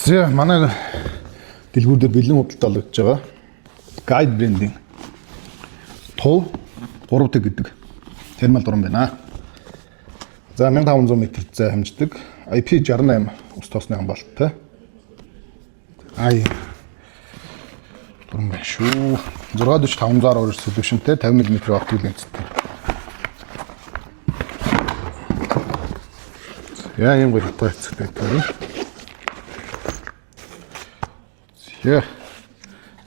За манай дэлгүүр дээр бэлэн худалдаа олгож байгаа. Guide branding. Тов 3 тэг гэдэг термал дуран байна. За 1500 м зай хэмждэг. IP68 ус тоосны хамгаалалттай. Ай. Дуран байна шүү. 64500 resolutionтэй 50 мм оптик линзтэй. Яа юм гоё хатгацтай байна. Яа.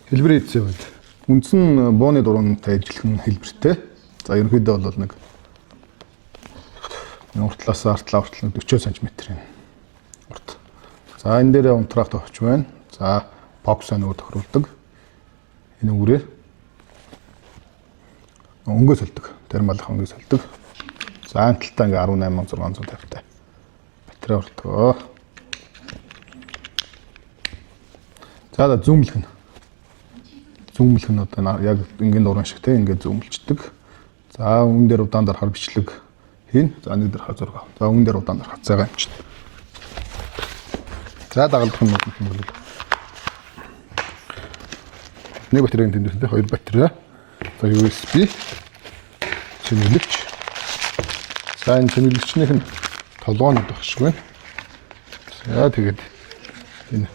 Хэлбэр хийцээ байд. Үндсэн бооны дурантай ажиллах хэлбэртэй. За ерөнхийдөө бол нэг уртлаас артлаа хүртэл 40 см-ийн урт. За энэ дээр унтрах товч байна. За бокс нөгөө тохируулдаг. Энэ үрээ өнгөө сольдог. Термалх өнгөө сольдог. За энэ талтаа ингээ 18650 та. Батарей уртгоо. За да зүүмлэх нь. Зүүмлэх нь одоо яг энгийн дуран шиг те ингээ зүүмлждэг. За үүн дээр удаан дээр хар бичлэг хийн. За нэг дээр хар зураг. За үүн дээр удаан дээр хацаагаа амчна. За дагалдах юм бол нэг батарейн тэмдэгтэй хоёр батарей. За USB чимэглэгч. За энэ чимэглэгчнийх нь толгойн удах шиг байна. За тэгээд энэ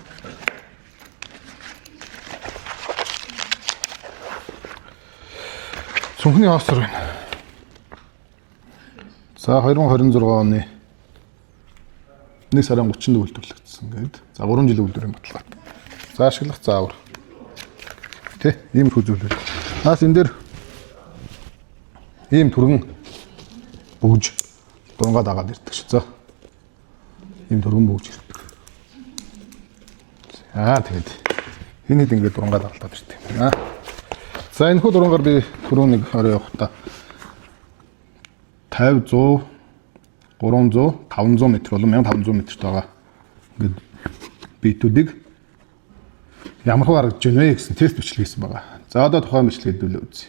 цүнхний хоосор байна. За 2026 оны 1 сарын 30-нд үйлдвэрлэгдсэн гэдэг. За 3 жилийн үйлдвэрийн баталгаатай. За ашиглах заавар. Тэ иймэрхүү зүйлүүд. Наас энэ дээр ийм түргэн бөгж дурангаа дагаад ирдэг ш. За ийм түргэн бөгж ирдэг. За тэгээд энэ хэд ингэ дурангаа дагалдаад ирдэг юм байна. За энэ хүү дурангаар би түрүүн нэг орой явахдаа 50 100 300 500 м болон 1500 м-т байгаа. Ингээд битүүдийг ямар хөө харагдж байна вэ гэсэн тест бичлэг хийсэн байгаа. За одоо тухайн бичлэгийг үзье.